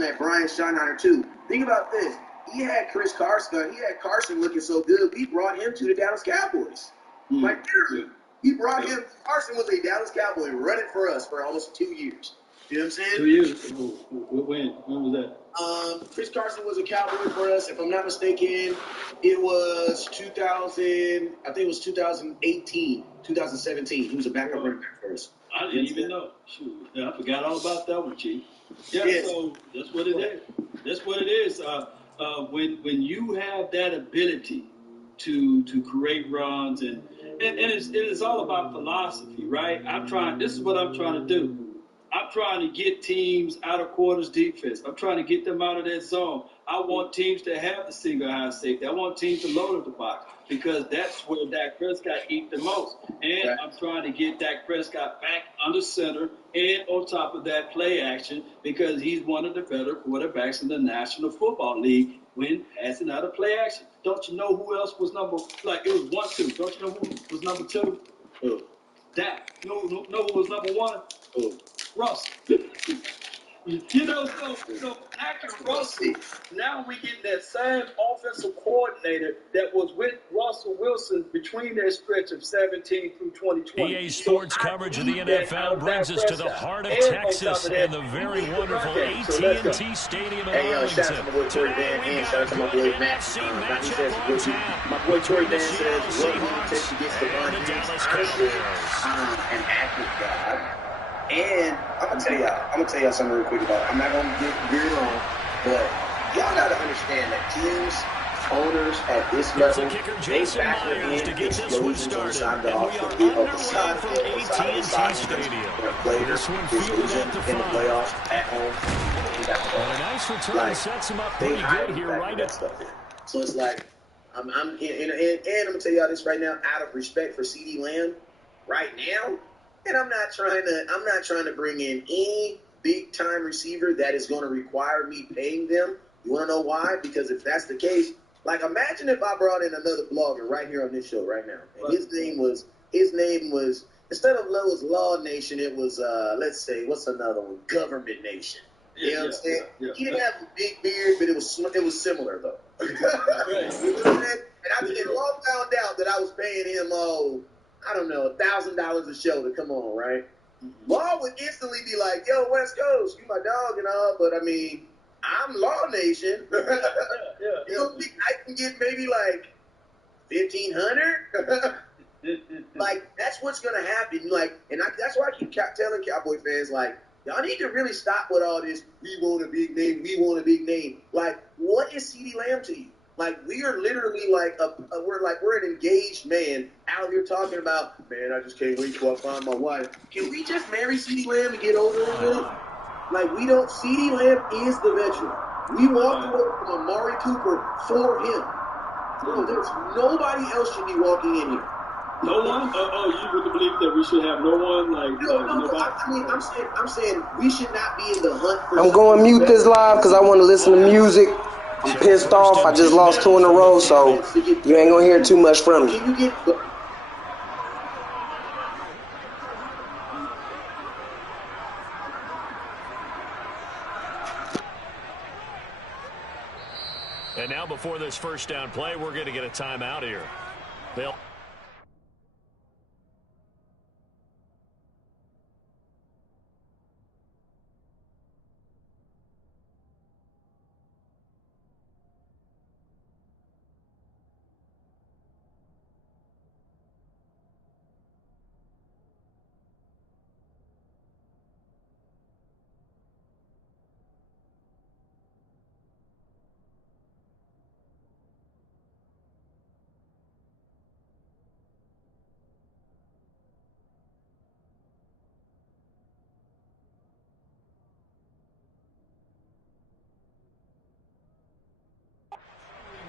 on that Brian Schottenheimer too. Think about this. He had Carson looking so good, we brought him to the Dallas Cowboys. Like, literally. He brought him, Carson was a Dallas Cowboy running for us for almost 2 years. You know what I'm saying? 2 years? When was that? Chris Carson was a Cowboy for us. If I'm not mistaken, it was 2000, I think it was 2018, 2017. He was a backup running back for us. I didn't even know. Shoot. I forgot all about that one, Chief. Yeah, yes. So that's what it is. That's what it is. When you have that ability to create runs and it is all about philosophy, right? This is what I'm trying to do. I'm trying to get teams out of quarters defense. I'm trying to get them out of that zone. I want teams to have the single high safety. I want teams to load up the box because that's where Dak Prescott eat the most. And I'm trying to get Dak Prescott back under center and on top of that play action because he's one of the better quarterbacks in the National Football League when passing out of play action. Don't you know who else was it was 1, 2. Don't you know who was number 2? Who? Dak. Know who was number 1? Who? Russell. So after Russell, now we get that same offensive coordinator that was with Russell Wilson between that stretch of 17 through 2020. EA Sports coverage of the NFL brings us to the heart of Texas and the very wonderful AT&T Stadium in Arlington. Shout out to my boy Tory Van and shout out to my boy Matt. He says, my boy Tory Van says, what he takes to get the run. Honestly, an active guy. And I'm gonna tell y'all something real quick about it. I'm not gonna get very long, but y'all gotta understand that teams, owners at this level, they factor in explosions on the side of the side of the stadium. Player explosion in the playoffs at home. A nice return sets him up pretty good here, right? So it's like and I'm gonna tell y'all this right now, out of respect for CeeDee Lamb, right now. And I'm not trying to bring in any big time receiver that is going to require me paying them. You want to know why? Because if that's the case, like imagine if I brought in another blogger right here on this show right now, and his name was instead of Law Nation, it was let's say what's another one? Government Nation. You know what I'm saying? Yeah. He didn't have a big beard, but it was similar though. You know what I'm saying? And Law found out that I was paying him I don't know, $1,000 a show to come on, right? Law would instantly be like, yo, West Coast, you my dog and all, but I mean, I'm Law Nation. You know, I can get maybe like 1,500. Like, that's what's going to happen. Like, that's why I keep telling Cowboy fans, like, y'all need to really stop with all this, we want a big name. Like, what is CeeDee Lamb to you? Like, we are literally like we're an engaged man out here talking about, man, I just can't wait till I find my wife. Can we just marry CeeDee Lamb and get over it with? Like, CeeDee Lamb is the veteran. We walked away from Amari Cooper for him. Bro, there's nobody else should be walking in here. No one? You would believe that we should have no one? I'm saying we should not be in the hunt for. I'm going to mute this live because I want to listen to music. I'm pissed off. I just lost 2 in a row, so you ain't going to hear too much from me. And now before this first down play, we're going to get a timeout here. Bill.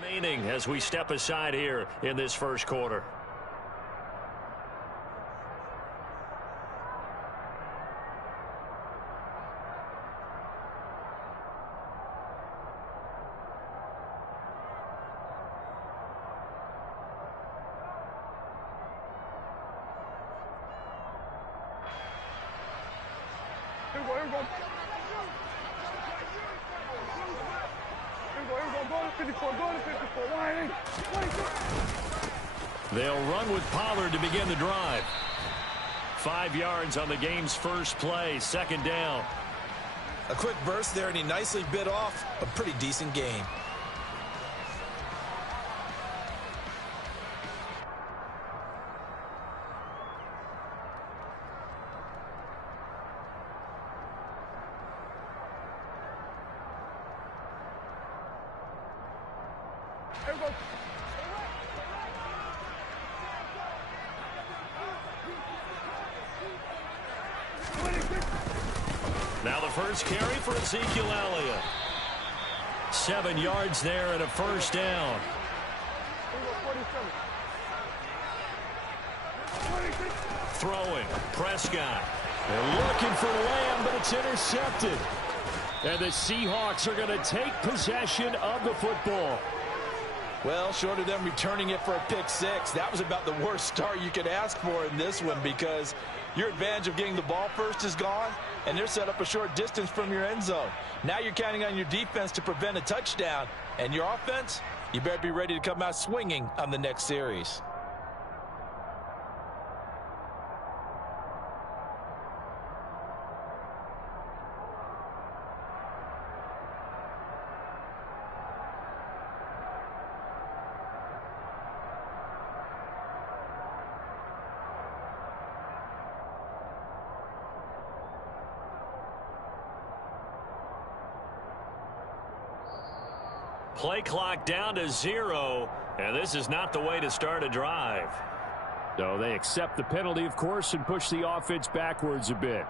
Remaining as we step aside here in this first quarter. They'll run with Pollard to begin the drive. 5 yards on the game's first play, second down. A quick burst there, and he nicely bit off a pretty decent gain. Now the first carry for Ezekiel Elliott. 7 yards there and a first down. Throwing, Prescott. They're looking for Lamb, but it's intercepted. And the Seahawks are going to take possession of the football. Well, short of them returning it for a pick six, that was about the worst start you could ask for in this one, because your advantage of getting the ball first is gone, and they're set up a short distance from your end zone. Now you're counting on your defense to prevent a touchdown, and your offense, you better be ready to come out swinging on the next series. Play clock down to 0, and this is not the way to start a drive. So they accept the penalty, of course, and push the offense backwards a bit.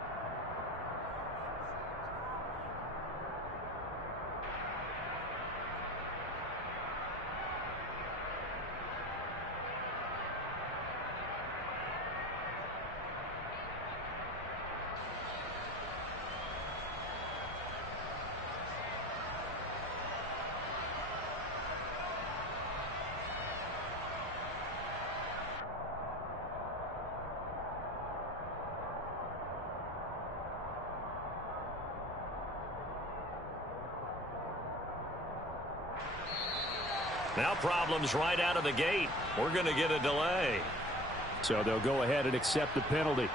Now problems right out of the gate. We're going to get a delay. So they'll go ahead and accept the penalty.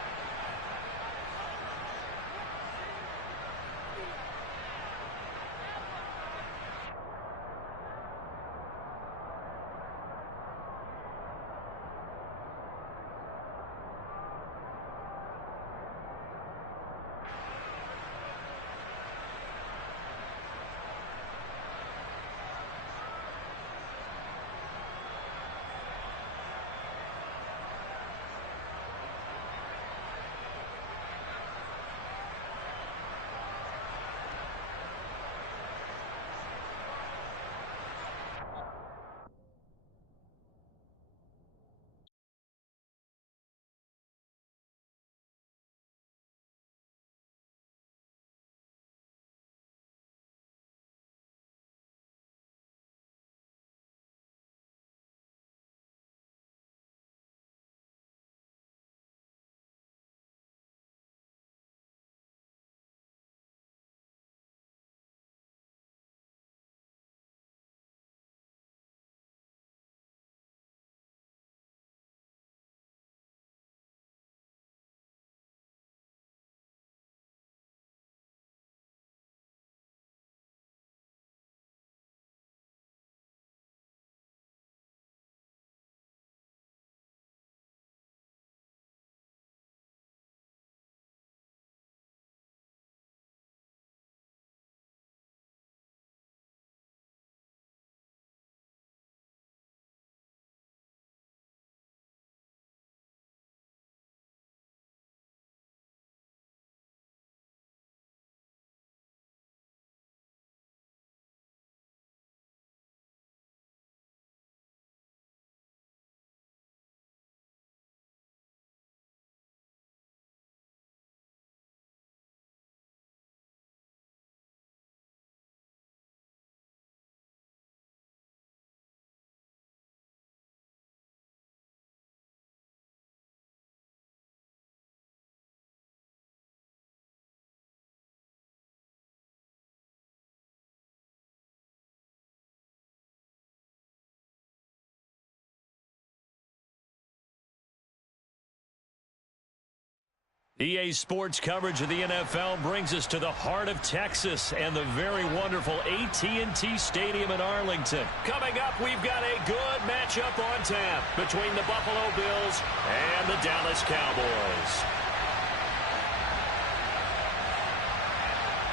EA Sports coverage of the NFL brings us to the heart of Texas and the very wonderful AT&T Stadium in Arlington. Coming up, we've got a good matchup on tap between the Buffalo Bills and the Dallas Cowboys.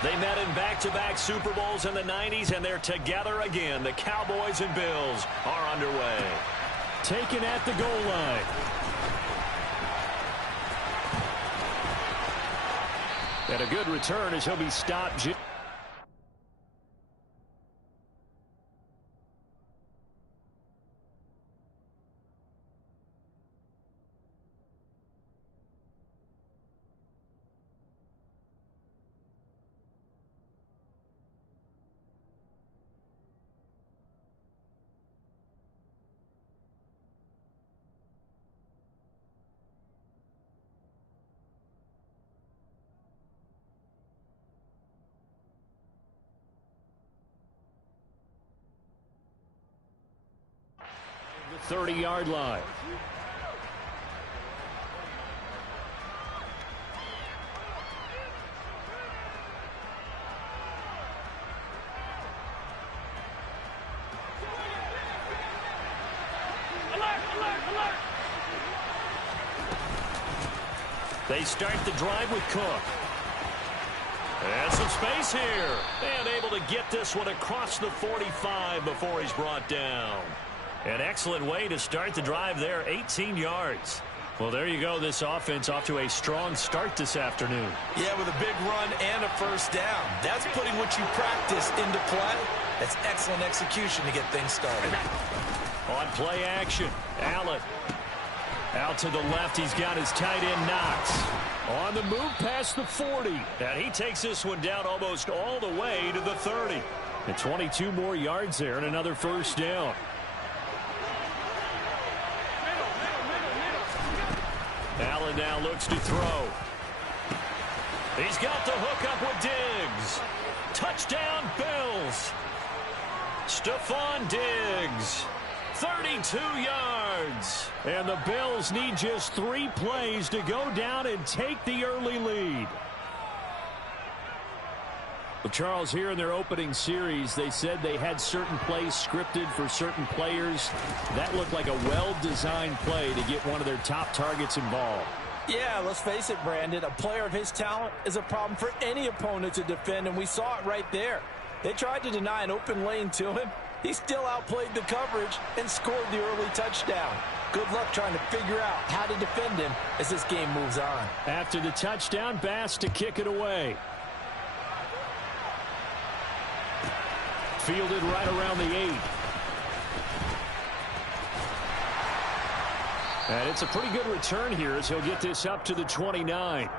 They met in back-to-back Super Bowls in the 90s, and they're together again. The Cowboys and Bills are underway. Taken at the goal line. And a good return as he'll be stopped. The 30-yard line. They start the drive with Cook. And some space here. And able to get this one across the 45 before he's brought down. An excellent way to start the drive there, 18 yards. Well, there you go. This offense off to a strong start this afternoon. Yeah, with a big run and a first down. That's putting what you practice into play. That's excellent execution to get things started. On play action, Allen. Out to the left, he's got his tight end Knox. On the move past the 40. And he takes this one down almost all the way to the 30. And 22 more yards there and another first down. Allen now looks to throw. He's got the hook up with Diggs. Touchdown, Bills. Stephon Diggs. 32 yards. And the Bills need just 3 plays to go down and take the early lead. Well, Charles, here in their opening series, they said they had certain plays scripted for certain players. That looked like a well-designed play to get one of their top targets involved. Yeah, let's face it, Brandon. A player of his talent is a problem for any opponent to defend, and we saw it right there. They tried to deny an open lane to him. He still outplayed the coverage and scored the early touchdown. Good luck trying to figure out how to defend him as this game moves on. After the touchdown, Bass to kick it away. Fielded right around the 8. And it's a pretty good return here as he'll get this up to the 29.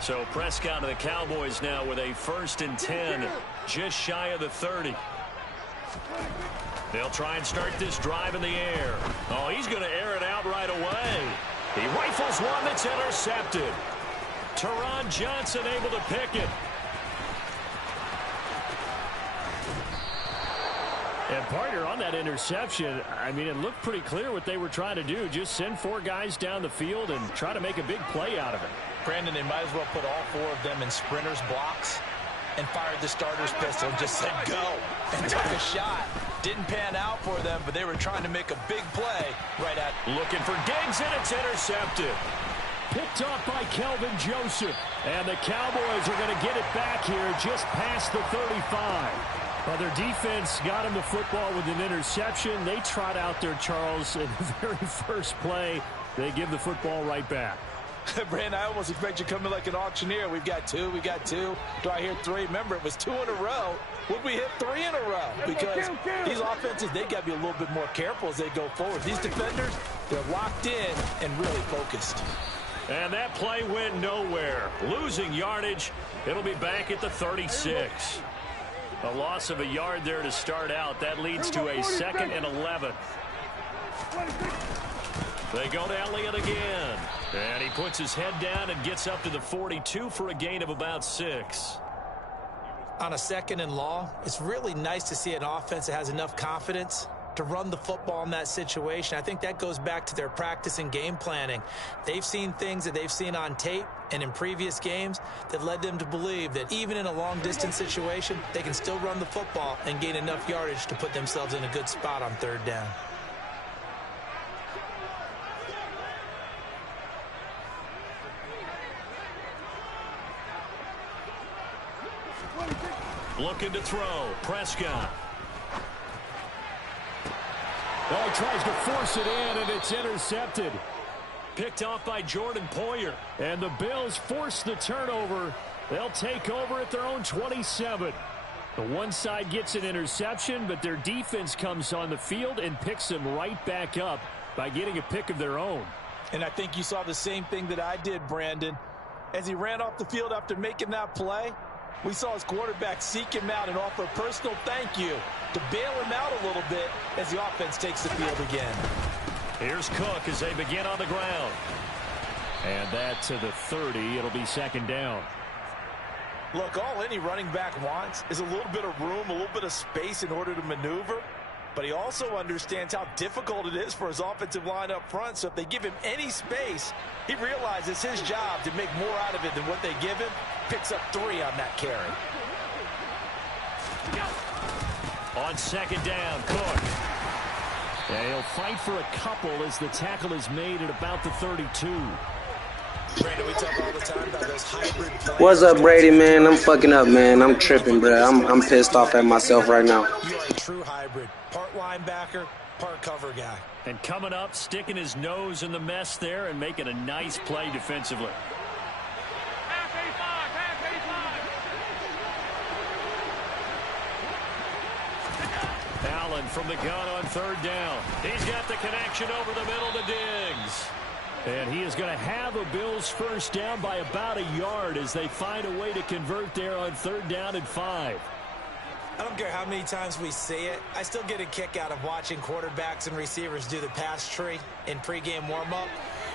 So Prescott of the Cowboys now with a 1st and 10, just shy of the 30. They'll try and start this drive in the air. Oh, he's going to air it out right away. He rifles one that's intercepted. Teron Johnson able to pick it. And partner, on that interception, I mean, it looked pretty clear what they were trying to do. Just send 4 guys down the field and try to make a big play out of it. Brandon, they might as well put all 4 of them in sprinters blocks and fired the starter's pistol and just said go and took a shot. Didn't pan out for them, but they were trying to make a big play right at. Looking for Diggs, and it's intercepted. Picked off by Kelvin Joseph. And the Cowboys are going to get it back here just past the 35. Well, their defense got him the football with an interception. They trot out there, Charles, in the very first play. They give the football right back. Brandon, I almost expect you coming like an auctioneer. We've got 2, we got 2. Do I hear 3? Remember, it was 2 in a row. Would we hit 3 in a row? Because these offenses, they got to be a little bit more careful as they go forward. These defenders, they're locked in and really focused. And that play went nowhere. Losing yardage. It'll be back at the 36. A loss of a yard there to start out. That leads to a 2nd and 11. They go to Elliott again. And he puts his head down and gets up to the 42 for a gain of about 6. On a 2nd and long, it's really nice to see an offense that has enough confidence to run the football in that situation. I think that goes back to their practice and game planning. They've seen things that they've seen on tape and in previous games that led them to believe that even in a long-distance situation, they can still run the football and gain enough yardage to put themselves in a good spot on 3rd down. Looking to throw. Prescott. Oh, he tries to force it in, and it's intercepted. Picked off by Jordan Poyer. And the Bills force the turnover. They'll take over at their own 27. The one side gets an interception, but their defense comes on the field and picks them right back up by getting a pick of their own. And I think you saw the same thing that I did, Brandon. As he ran off the field after making that play, we saw his quarterback seek him out and offer a personal thank you to bail him out a little bit as the offense takes the field again. Here's Cook as they begin on the ground. And that to the 30. It'll be 2nd down. Look, all any running back wants is a little bit of room, a little bit of space in order to maneuver. But he also understands how difficult it is for his offensive line up front. So if they give him any space, he realizes it's his job to make more out of it than what they give him. Picks up 3 on that carry. On 2nd down, Cook. Yeah, he'll fight for a couple as the tackle is made at about the 32. Brandon, we talk all the time about those hybrid plays. What's up, Brady, man? I'm fucking up, man. I'm tripping, bro. I'm pissed off at myself right now. You are a true hybrid. Part linebacker, part cover guy. And coming up, sticking his nose in the mess there and making a nice play defensively. Allen from the gun on 3rd down. He's got the connection over the middle to Diggs. And he is going to have a Bills 1st down by about a yard as they find a way to convert there on 3rd down and 5. I don't care how many times we see it. I still get a kick out of watching quarterbacks and receivers do the pass tree in pregame warm-up.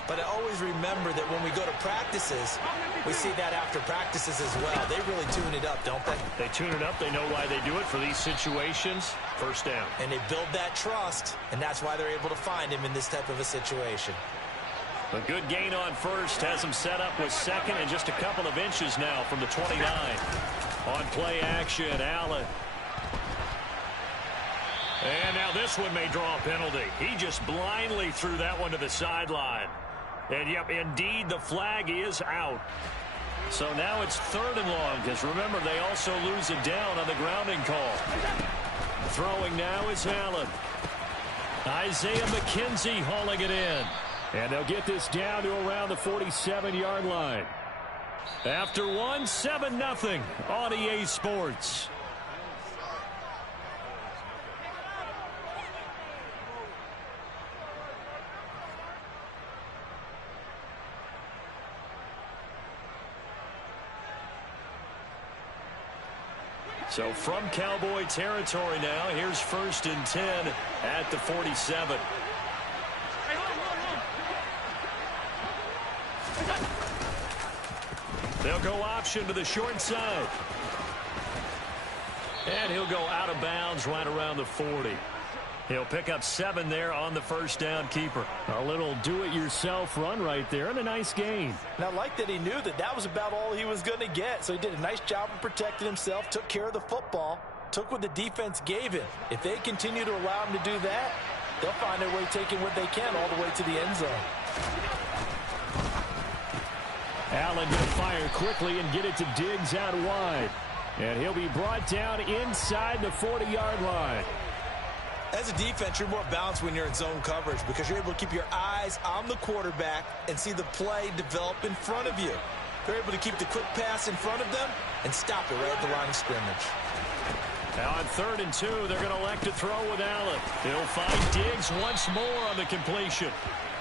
But I always remember that when we go to practices, we see that after practices as well. They really tune it up, don't they? They tune it up. They know why they do it for these situations. 1st down. And they build that trust, and that's why they're able to find him in this type of a situation. A good gain on 1st has him set up with 2nd and just a couple of inches now from the 29. On play action, Allen. And now this one may draw a penalty. He just blindly threw that one to the sideline. And, yep, indeed, the flag is out. So now it's 3rd and long, because remember, they also lose it down on the grounding call. Throwing now is Allen. Isaiah McKenzie hauling it in. And they'll get this down to around the 47-yard line. After 1, 7-0 on EA Sports. So from Cowboy territory now, here's 1st and 10 at the 47. They'll go option to the short side. And he'll go out of bounds right around the 40. He'll pick up 7 there on the 1st down keeper. A little do-it-yourself run right there and a nice gain. And I like that he knew that that was about all he was going to get. So he did a nice job of protecting himself, took care of the football, took what the defense gave him. If they continue to allow him to do that, they'll find their way taking what they can all the way to the end zone. Allen will fire quickly and get it to Diggs out wide. And he'll be brought down inside the 40-yard line. As a defense, you're more balanced when you're in zone coverage because you're able to keep your eyes on the quarterback and see the play develop in front of you. They're able to keep the quick pass in front of them and stop it right at the line of scrimmage. Now on 3rd and 2, they're going to elect to throw with Allen. He'll find Diggs once more on the completion.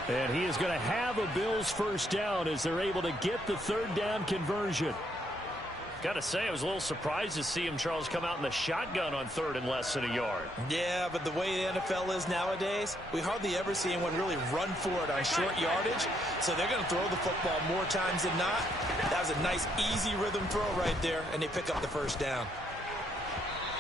And he is going to have a Bills 1st down as they're able to get the 3rd down conversion. Got to say, I was a little surprised to see him, Charles, come out in the shotgun on 3rd and less than a yard. Yeah, but the way the NFL is nowadays, we hardly ever see anyone really run for it on short yardage. So they're going to throw the football more times than not. That was a nice, easy rhythm throw right there, and they pick up the first down.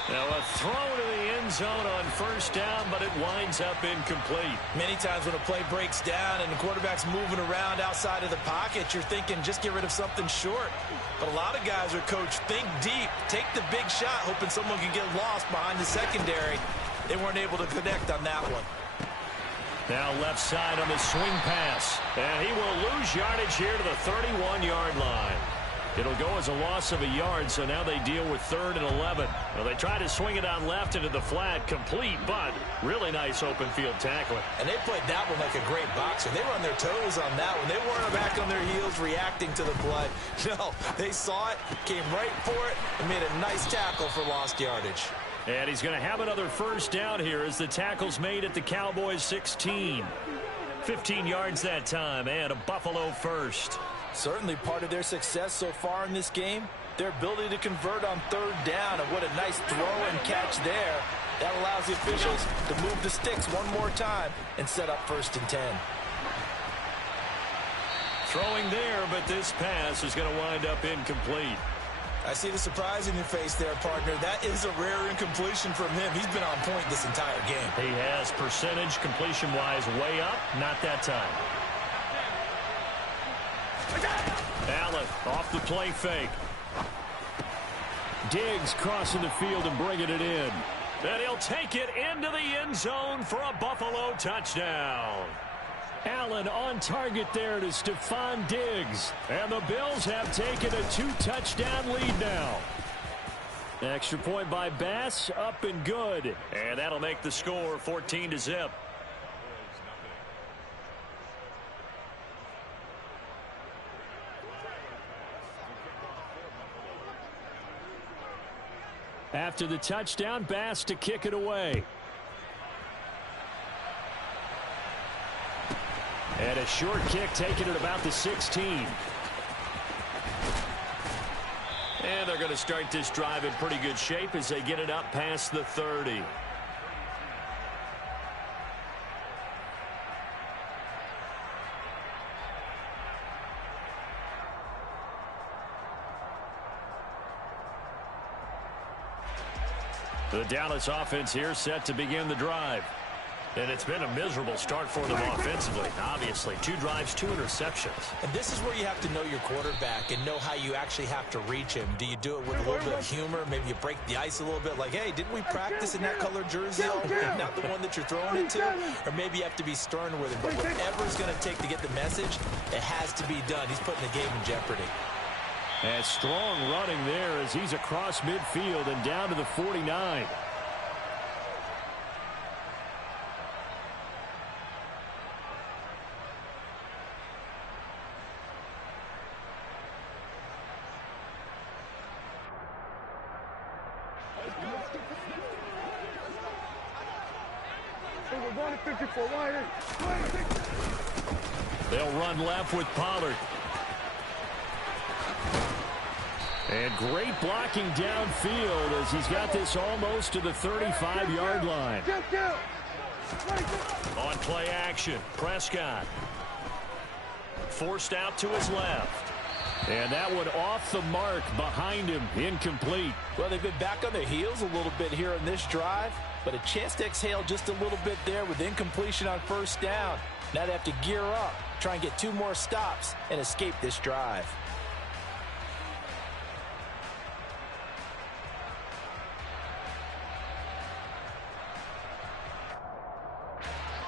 Now a throw to the end zone on 1st down, but it winds up incomplete. Many times when a play breaks down and the quarterback's moving around outside of the pocket, you're thinking just get rid of something short. But a lot of guys are coached, think deep, take the big shot, hoping someone can get lost behind the secondary. They weren't able to connect on that one. Now left side on the swing pass. And he will lose yardage here to the 31-yard line. It'll go as a loss of a yard, so now they deal with 3rd and 11. Well, they try to swing it on left into the flat, complete, but really nice open field tackling. And they played that one like a great boxer. They were on their toes on that one. They weren't back on their heels reacting to the play. No, they saw it, came right for it, and made a nice tackle for lost yardage. And he's going to have another 1st down here as the tackle's made at the Cowboys' 16. 15 yards that time, and a Buffalo first. Certainly part of their success so far in this game, their ability to convert on 3rd down, and what a nice throw and catch there. That allows the officials to move the sticks one more time and set up 1st and 10. Throwing there, but this pass is going to wind up incomplete. I see the surprise in your face there, partner. That is a rare incompletion from him. He's been on point this entire game. He has percentage completion-wise way up, not that time. Allen off the play fake. Diggs crossing the field and bringing it in. And he'll take it into the end zone for a Buffalo touchdown. Allen on target there to Stephon Diggs. And the Bills have taken a 2-touchdown lead now. Extra point by Bass, up and good. And that'll make the score 14-0. After the touchdown, Bass to kick it away. And a short kick taken at about the 16. And they're going to start this drive in pretty good shape as they get it up past the 30. The Dallas offense here set to begin the drive. And it's been a miserable start for them offensively. Obviously, 2 drives, 2 interceptions. And this is where you have to know your quarterback and know how you actually have to reach him. Do you do it with a little bit of humor? Maybe you break the ice a little bit like, hey, didn't we practice in that color jersey? Not the one that you're throwing it to? Or maybe you have to be stern with him. But whatever it's going to take to get the message, it has to be done. He's putting the game in jeopardy. And strong running there as he's across midfield and down to the 49. They'll run left with Pollard. And great blocking downfield as he's got this almost to the 35-yard line. On play action, Prescott. Forced out to his left. And that one off the mark behind him, incomplete. Well, they've been back on their heels a little bit here in this drive, but a chance to exhale just a little bit there with incompletion on 1st down. Now they have to gear up, try and get 2 more stops and escape this drive.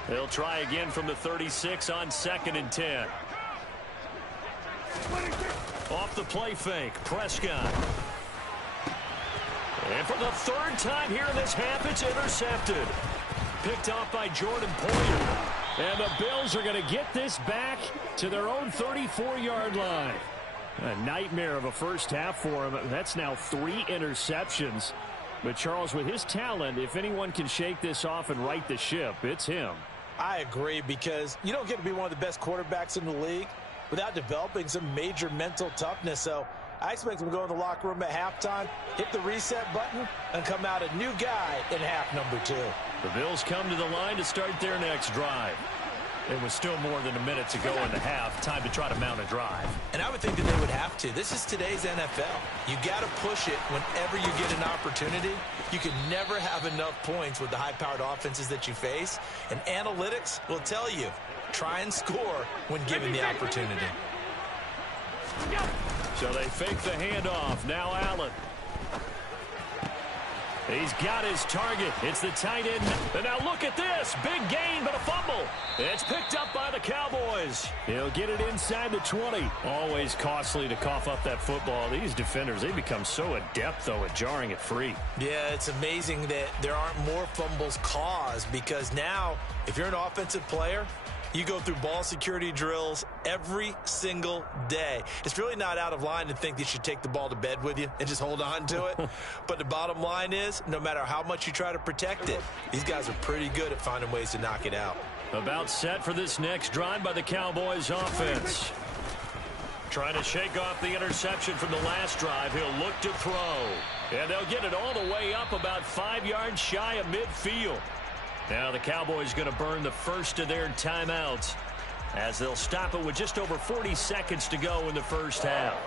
They'll try again from the 36 on 2nd and 10. Off the play fake, Prescott. And for the 3rd time here in this half, it's intercepted. Picked off by Jordan Poyer. And the Bills are going to get this back to their own 34-yard line. A nightmare of a first half for him. That's now 3 interceptions. But Charles, with his talent, if anyone can shake this off and right the ship, it's him. I agree, because you don't get to be one of the best quarterbacks in the league without developing some major mental toughness. So I expect him to go in the locker room at halftime, hit the reset button, and come out a new guy in half number 2. The Bills come to the line to start their next drive. It was still more than a minute to go in the half. Time to try to mount a drive. And I would think that they would have to. This is today's NFL. You got to push it whenever you get an opportunity. You can never have enough points with the high-powered offenses that you face. And analytics will tell you, try and score when given the opportunity. So they fake the handoff. Now Allen. He's got his target. It's the tight end. And now look at this. Big gain, but a fumble. It's picked up by the Cowboys. He'll get it inside the 20. Always costly to cough up that football. These defenders, they become so adept, though, at jarring it free. Yeah, it's amazing that there aren't more fumbles caused because now, if you're an offensive player, you go through ball security drills every single day. It's really not out of line to think that you should take the ball to bed with you and just hold on to it. But the bottom line is, no matter how much you try to protect it, these guys are pretty good at finding ways to knock it out. About set for this next drive by the Cowboys offense. Trying to shake off the interception from the last drive. He'll look to throw. And they'll get it all the way up about 5 yards shy of midfield. Now the Cowboys going to burn the first of their timeouts as they'll stop it with just over 40 seconds to go in the first half.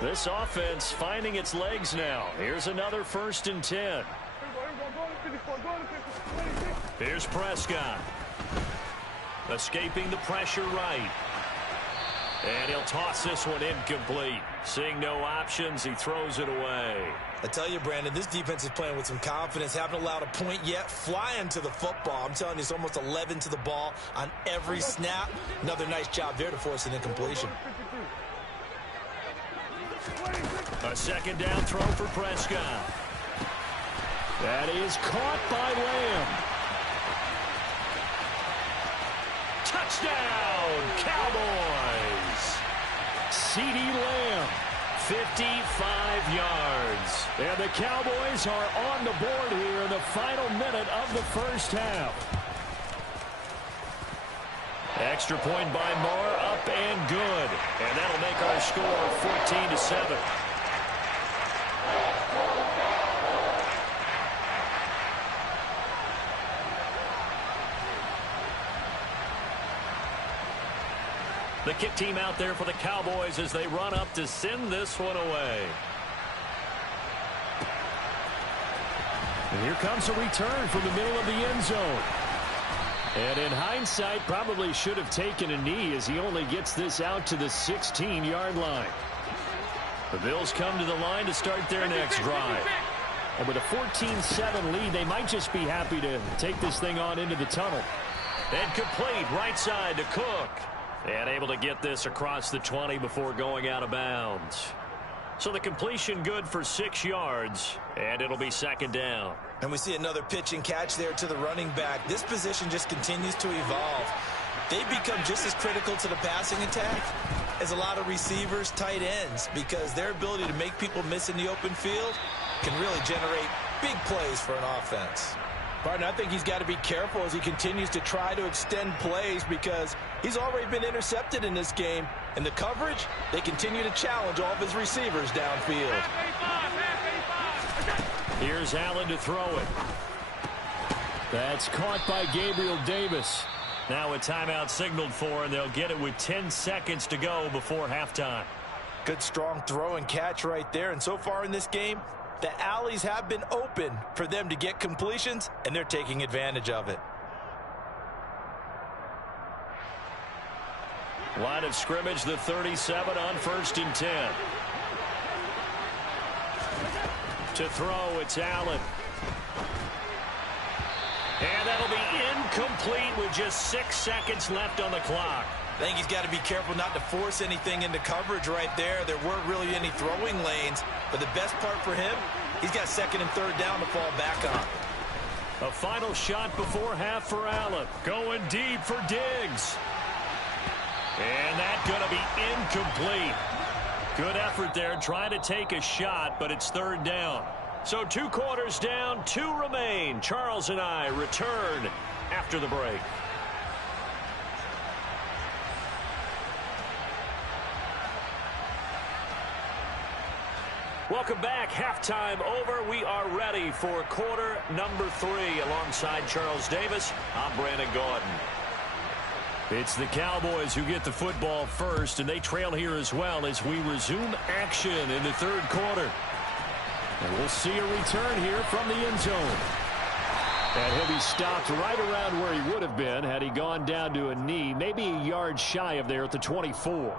This offense finding its legs now. Here's another 1st and 10. Here's Prescott. Escaping the pressure right. And he'll toss this one incomplete. Seeing no options, he throws it away. I tell you, Brandon, this defense is playing with some confidence. Haven't allowed a point yet. Flying to the football. I'm telling you, it's almost 11 to the ball on every snap. Another nice job there to force an incompletion. A second down throw for Prescott. That is caught by Lamb. Touchdown, Cowboys. CeeDee Lamb, 55 yards. And the Cowboys are on the board here in the final minute of the first half. Extra point by Moore, up and good. And that'll make our score 14-7. The kick team out there for the Cowboys as they run up to send this one away. And here comes a return from the middle of the end zone. And in hindsight, probably should have taken a knee as he only gets this out to the 16-yard line. The Bills come to the line to start their next drive. And with a 14-7 lead, they might just be happy to take this thing on into the tunnel. And complete right side to Cook. And able to get this across the 20 before going out of bounds. So the completion good for 6 yards, and it'll be second down. And we see another pitch and catch there to the running back. This position just continues to evolve. They become just as critical to the passing attack as a lot of receivers, tight ends, because their ability to make people miss in the open field can really generate big plays for an offense. Partner, I think he's got to be careful as he continues to try to extend plays because he's already been intercepted in this game. And the coverage, they continue to challenge all of his receivers downfield. Here's Allen to throw it. That's caught by Gabriel Davis. Now a timeout signaled for, and they'll get it with 10 seconds to go before halftime. Good, strong throw and catch right there. And so far in this game, the alleys have been open for them to get completions, and they're taking advantage of it. Line of scrimmage, the 37 on 1st and 10. To throw, it's Allen. And that'll be incomplete with just 6 seconds left on the clock. I think he's got to be careful not to force anything into coverage right there. There weren't really any throwing lanes, but the best part for him, he's got 2nd and 3rd down to fall back on. A final shot before half for Allen. Going deep for Diggs. And that's going to be incomplete. Good effort there trying to take a shot, but it's 3rd down. So 2 quarters down, 2 remain. Charles and I return after the break. Welcome back. Halftime over. We are ready for quarter number 3. Alongside Charles Davis, I'm Brandon Gaudin. It's the Cowboys who get the football first, and they trail here as well as we resume action in the 3rd quarter. And we'll see a return here from the end zone. And he'll be stopped right around where he would have been had he gone down to a knee, maybe a yard shy of there at the 24.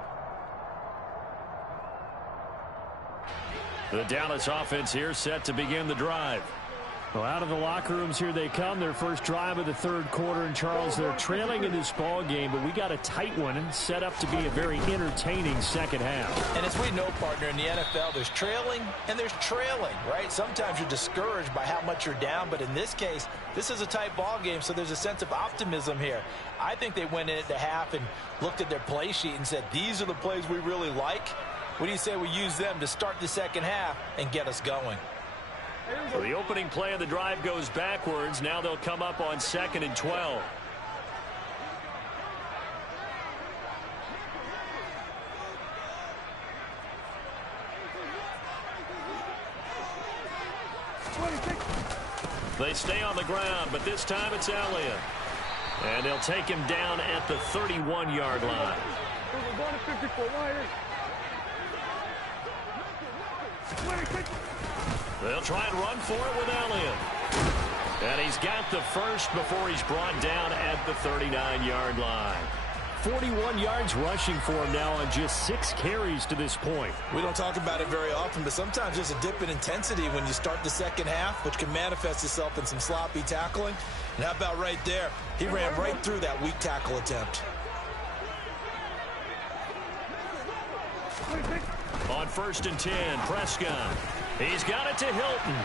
The Dallas offense here set to begin the drive. Well, out of the locker rooms here they come. Their first drive of the 3rd quarter. And, Charles, they're trailing in this ball game, but we got a tight one and set up to be a very entertaining second half. And as we know, partner, in the NFL, there's trailing and there's trailing, right? Sometimes you're discouraged by how much you're down, but in this case, this is a tight ball game, so there's a sense of optimism here. I think they went in at the half and looked at their play sheet and said, these are the plays we really like. What do you say we use them to start the second half and get us going? So the opening play of the drive goes backwards. Now they'll come up on 2nd and 12. They stay on the ground, but this time it's Elliott. And they'll take him down at the 31-yard line. They'll try and run for it with Elliott. And he's got the first before he's brought down at the 39-yard line. 41 yards rushing for him now on just 6 carries to this point. We don't talk about it very often, but sometimes there's a dip in intensity when you start the second half, which can manifest itself in some sloppy tackling. And how about right there? He ran right through that weak tackle attempt. On 1st and 10, Prescott. He's got it to Hilton.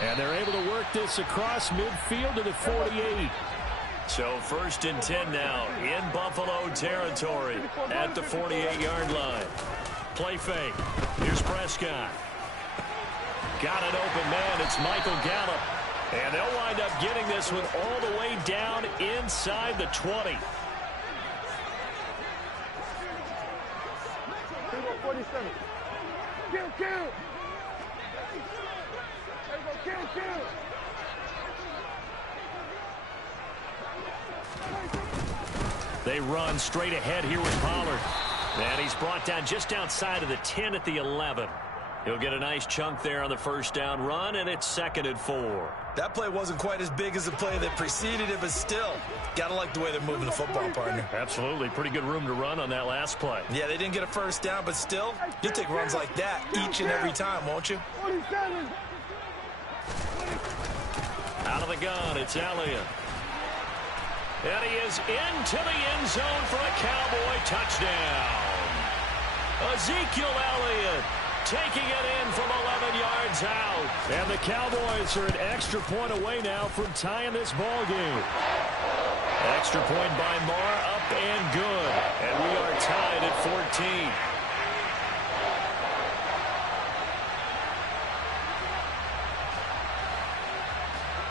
And they're able to work this across midfield to the 48. So 1st and 10 now in Buffalo territory at the 48-yard line. Play fake. Here's Prescott. Got an open man. It's Michael Gallup. And they'll wind up getting this one all the way down inside the 20. 47. Kill. Kill. They run straight ahead here with Pollard. And he's brought down just outside of the 10 at the 11. He'll get a nice chunk there on the first down run, and it's 2nd and 4. That play wasn't quite as big as the play that preceded it, but still, gotta like the way they're moving the football, partner. Absolutely. Pretty good room to run on that last play. Yeah, they didn't get a first down, but still, you'll take runs like that each and every time, won't you? 47. Out of the gun, it's Elliott. And he is into the end zone for a Cowboy touchdown. Ezekiel Elliott taking it in from 11 yards out. And the Cowboys are an extra point away now from tying this ball game. Extra point by Marr, up and good. And we are tied at 14.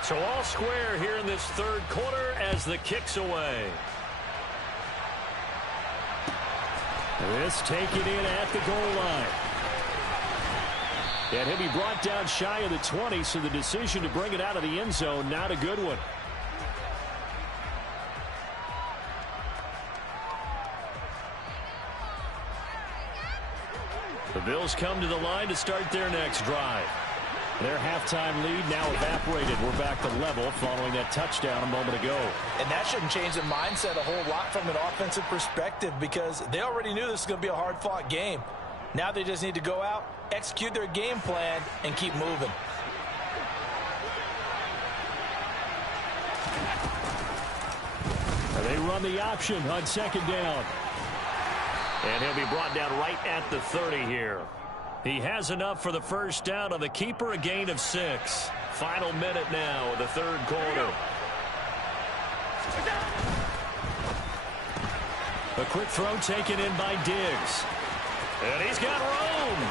So all square here in this 3rd quarter as the kick's away. This taken in at the goal line. And he'll be brought down shy of the 20, so the decision to bring it out of the end zone, not a good one. The Bills come to the line to start their next drive. Their halftime lead now evaporated. We're back to level following that touchdown a moment ago. And that shouldn't change the mindset a whole lot from an offensive perspective because they already knew this was going to be a hard-fought game. Now they just need to go out, execute their game plan, and keep moving. And they run the option on 2nd down. And he'll be brought down right at the 30 here. He has enough for the first down on the keeper, a gain of 6. Final minute now of the 3rd quarter. A quick throw taken in by Diggs. And he's got room.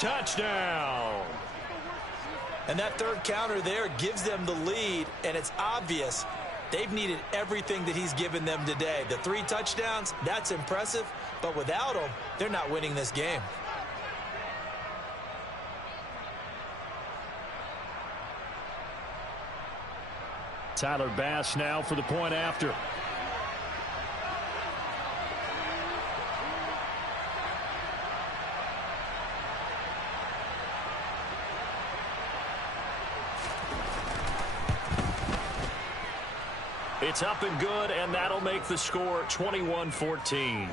touchdown. And that third counter there gives them the lead, and it's obvious they've needed everything that he's given them today. The 3 touchdowns, that's impressive, but without him, they're not winning this game. Tyler Bass now for the point after. It's up and good, and that'll make the score 21-14.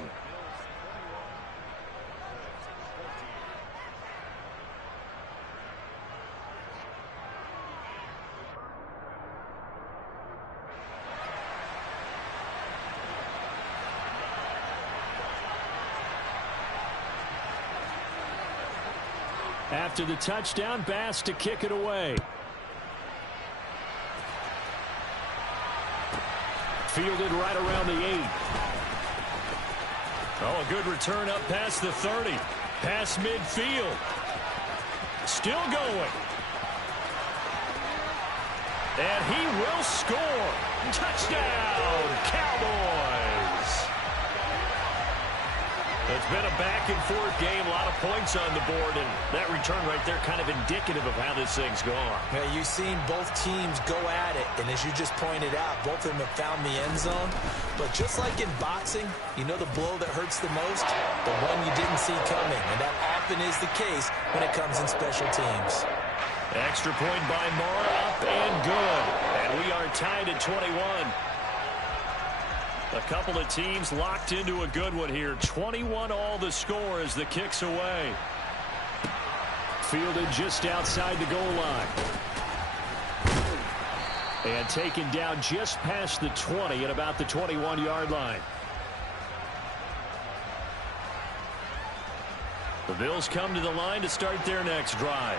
After the touchdown, Bass to kick it away. Fielded right around the 8. Oh, a good return up past the 30. Past midfield. Still going. And he will score. Touchdown, Cowboys. It's been a back-and-forth game, a lot of points on the board, and that return right there kind of indicative of how this thing's gone. Yeah, you've seen both teams go at it, and as you just pointed out, both of them have found the end zone. But just like in boxing, you know the blow that hurts the most? The one you didn't see coming, and that often is the case when it comes in special teams. Extra point by Moore, up and good. And we are tied at 21. A couple of teams locked into a good one here. 21 all the score as the kick's away. Fielded just outside the goal line. And taken down just past the 20 at about the 21-yard line. The Bills come to the line to start their next drive.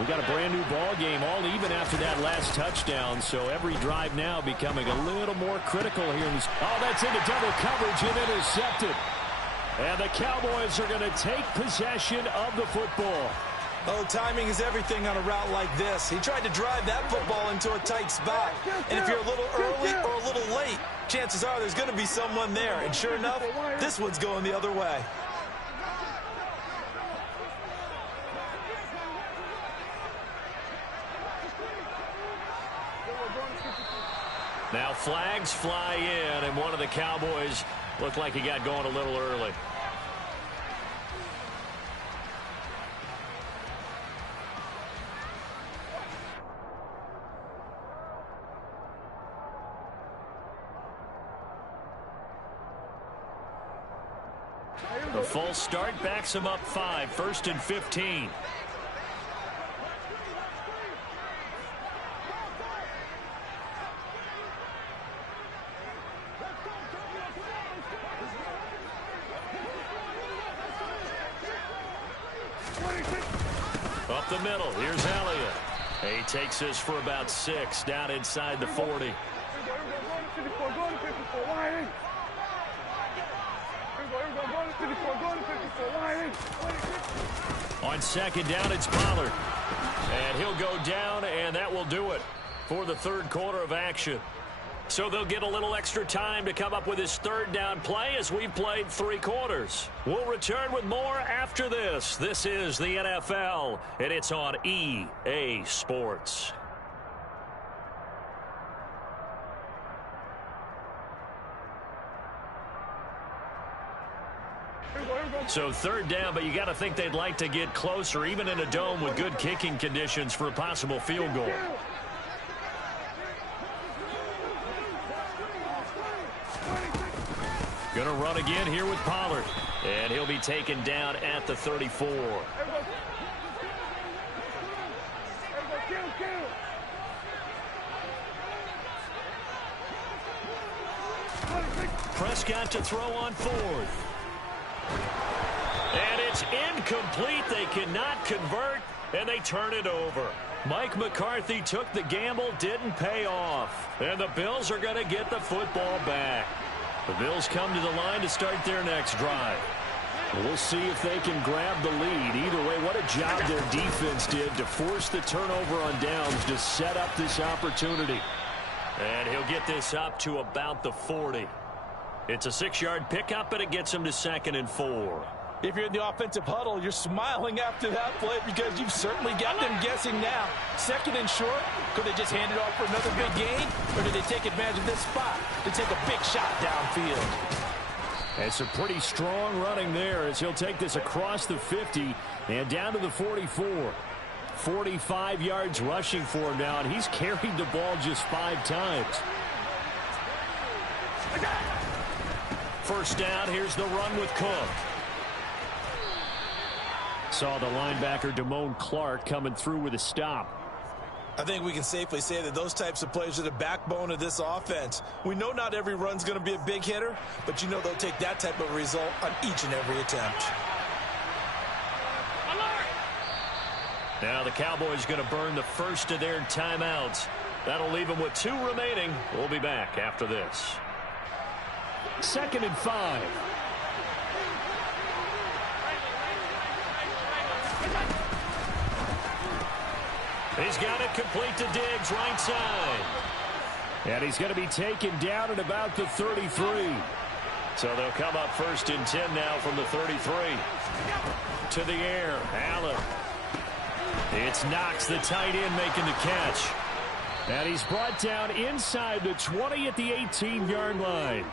We got a brand new ball game, all even after that last touchdown, so every drive now becoming a little more critical here. Oh, that's into double coverage and intercepted. And the Cowboys are going to take possession of the football. Oh, timing is everything on a route like this. He tried to drive that football into a tight spot. And if you're a little early or a little late, chances are there's going to be someone there. And sure enough, this one's going the other way. Now flags fly in, and one of the Cowboys looked like he got going a little early. The false start backs him up 5, 1st and 15. Up the middle, here's Elliott. He takes this for about 6, down inside the 40. On second down, it's Pollard. And he'll go down, and that will do it for the third quarter of action. So they'll get a little extra time to come up with his third down play as we've played 3 quarters. We'll return with more after this. This is the NFL, and it's on EA Sports. So third down, but you got to think they'd like to get closer, even in a dome with good kicking conditions for a possible field goal. Going to run again here with Pollard. And he'll be taken down at the 34. Prescott to throw on 4th. And it's incomplete. They cannot convert, and they turn it over. Mike McCarthy took the gamble, didn't pay off. And the Bills are going to get the football back. The Bills come to the line to start their next drive. We'll see if they can grab the lead. Either way, what a job their defense did to force the turnover on downs to set up this opportunity. And he'll get this up to about the 40. It's a 6-yard pickup, and it gets him to 2nd and 4. If you're in the offensive huddle, you're smiling after that play because you've certainly got them guessing now. 2nd and short, could they just hand it off for another big gain? Or did they take advantage of this spot to take a big shot downfield? It's a pretty strong running there as he'll take this across the 50 and down to the 44. 45 yards rushing for him now, and he's carried the ball just 5 times. First down, here's the run with Cook. Saw the linebacker Damone Clark coming through with a stop. I think we can safely say that those types of plays are the backbone of this offense. We know not every run's going to be a big hitter, but you know they'll take that type of result on each and every attempt. Now the Cowboys going to burn the first of their timeouts. That'll leave them with 2 remaining. We'll be back after this. 2nd and 5. He's got it complete to Diggs, right side. And he's going to be taken down at about the 33. So they'll come up 1st and 10 now from the 33. To the air, Allen. It's Knox, the tight end, making the catch. And he's brought down inside the 20 at the 18-yard line.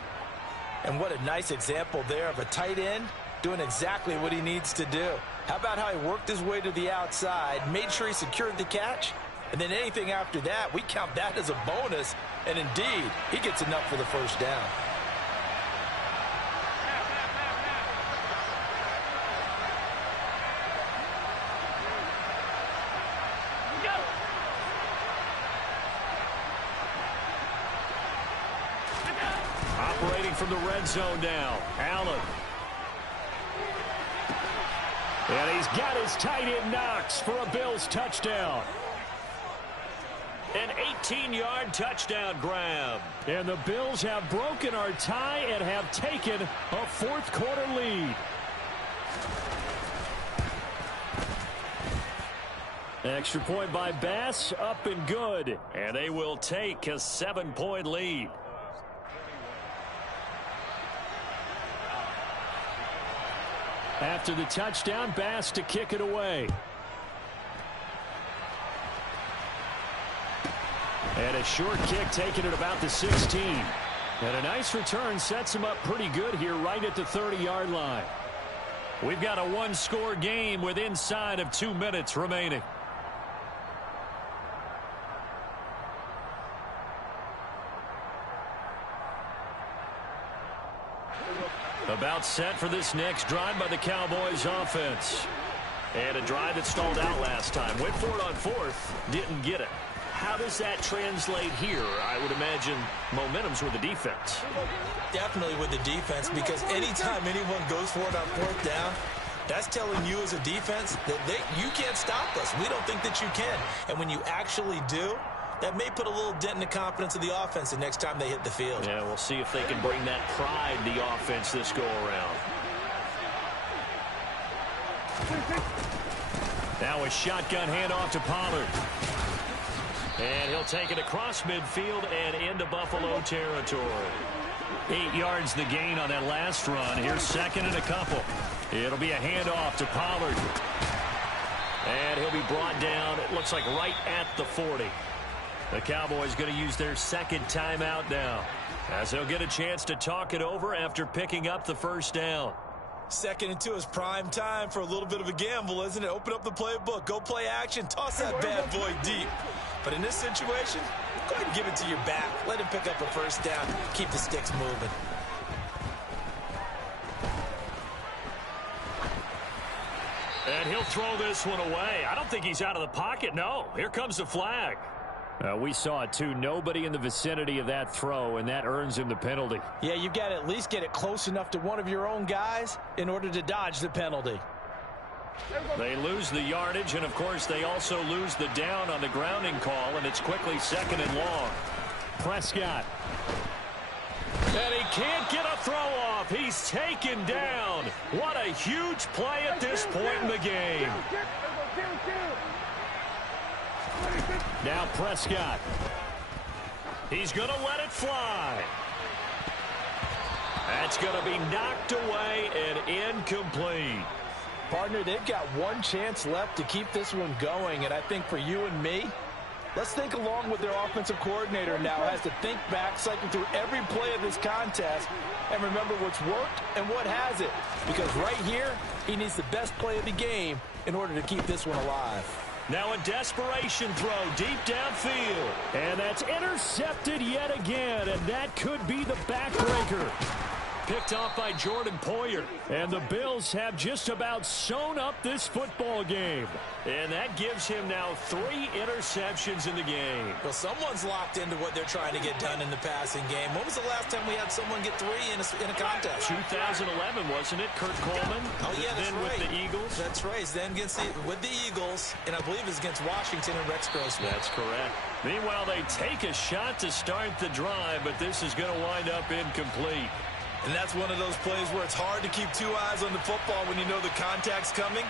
And what a nice example there of a tight end doing exactly what he needs to do. How about how he worked his way to the outside, made sure he secured the catch, and then anything after that, we count that as a bonus. And indeed, he gets enough for the first down. Operating from the red zone now, Allen. And he's got his tight end Knox for a Bills touchdown. An 18-yard touchdown grab. And the Bills have broken our tie and have taken a 4th quarter lead. Extra point by Bass, up and good. And they will take a 7-point lead. After the touchdown, Bass to kick it away. And a short kick taken at about the 16. And a nice return sets him up pretty good here right at the 30-yard line. We've got a 1-score game with inside of 2 minutes remaining. About set for this next drive by the Cowboys offense. And a drive that stalled out last time. Went for it on 4th. Didn't get it. How does that translate here? I would imagine momentum's with the defense. Definitely with the defense, because anytime anyone goes for it on 4th down, that's telling you as a defense that you can't stop us. We don't think that you can. And when you actually do, that may put a little dent in the confidence of the offense the next time they hit the field. Yeah, we'll see if they can bring that pride to the offense this go-around. Now a shotgun handoff to Pollard. And he'll take it across midfield and into Buffalo territory. 8 yards the gain on that last run. Here's 2nd and a couple. It'll be a handoff to Pollard. And he'll be brought down, it looks like right at the 40. The Cowboys going to use their 2nd timeout now, as they'll get a chance to talk it over after picking up the first down. 2nd and 2 is prime time for a little bit of a gamble, isn't it? Open up the playbook, go play action, toss that bad boy deep. But in this situation, go ahead and give it to your back. Let him pick up a first down. Keep the sticks moving. And he'll throw this one away. I don't think he's out of the pocket. No, here comes the flag. We saw it too. Nobody in the vicinity of that throw, and that earns him the penalty. Yeah, you've got to at least get it close enough to one of your own guys in order to dodge the penalty. They lose the yardage, and of course they also lose the down on the grounding call, and it's quickly 2nd and long. Prescott. And And he can't get a throw off. He's taken down. What a huge play at this point in the game. Now Prescott. He's going to let it fly. That's going to be knocked away and incomplete. Partner, they've got one chance left to keep this one going, and I think for you and me, let's think along with their offensive coordinator now has to think back, cycle through every play of this contest, and remember what's worked and what hasn't. Because right here, he needs the best play of the game in order to keep this one alive. Now a desperation throw deep downfield. And that's intercepted yet again, and that could be the backbreaker. Picked off by Jordan Poyer. And the Bills have just about sewn up this football game. And that gives him now 3 interceptions in the game. Well, someone's locked into what they're trying to get done in the passing game. When was the last time we had someone get 3 in a contest? 2011, wasn't it? Kurt Coleman. Oh, yeah, that's then right. With the Eagles. That's right. Then with the Eagles, and I believe it's against Washington and Rex Grossman. That's correct. Meanwhile, they take a shot to start the drive, but this is going to wind up incomplete. And that's one of those plays where it's hard to keep 2 eyes on the football when you know the contact's coming,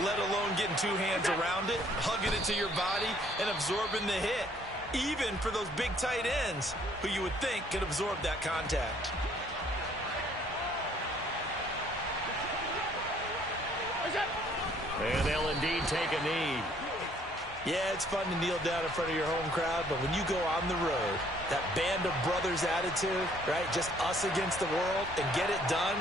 let alone getting 2 hands around it, hugging it to your body, and absorbing the hit, even for those big tight ends who you would think could absorb that contact. And they'll indeed take a knee. Yeah, it's fun to kneel down in front of your home crowd, but when you go on the road, that band of brothers attitude, right, just us against the world, and get it done,